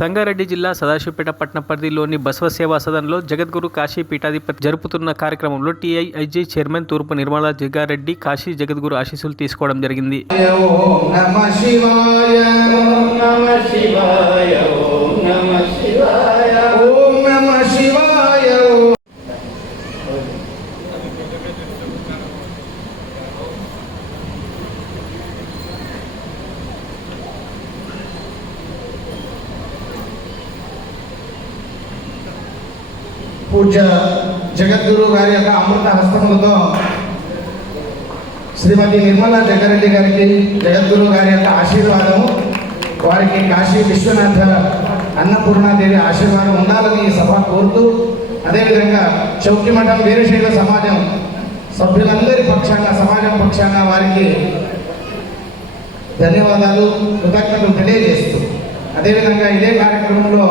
సంగారెడ్డి జిల్లా సదాశివపేట పట్టణ పరిధిలోని బసవ సేవా సదన్లో జగద్గురు కాశీ పీఠాధిపతి జరుపుతున్న కార్యక్రమంలో టీఐఐజీ చైర్మన్ తూర్పు నిర్మలా జగ్గారెడ్డి కాశీ జగద్గురు ఆశీస్సులు తీసుకోవడం జరిగింది. పూజ్య జగద్గురు గారి యొక్క అమృత హస్తములతో శ్రీమతి నిర్మలా జగ్గారెడ్డి గారికి జగద్గురు గారి యొక్క ఆశీర్వాదము, వారికి కాశీ విశ్వనాథ అన్నపూర్ణాదేవి ఆశీర్వాదం ఉండాలని సభ కోరుతూ, అదేవిధంగా చౌకిమఠం వీరశైవ సమాజం సభ్యులందరి పక్షాన, సమాజం పక్షాన వారికి ధన్యవాదాలు, కృతజ్ఞతలు తెలియజేస్తూ, అదేవిధంగా ఇదే కార్యక్రమంలో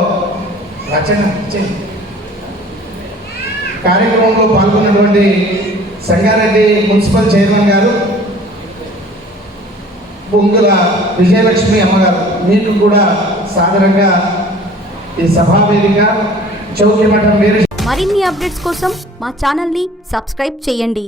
పాల్గొన్నటువంటి సంగారెడ్డి మున్సిపల్ చైర్మన్ గారు పొంగుల విజయలక్ష్మి అమ్మగారు, మీకు కూడా సాదరంగా ఈ సభావేదిక చౌకిమఠం వీర. మరిన్ని అప్డేట్స్ కోసం మా ఛానల్ని సబ్స్క్రైబ్ చేయండి.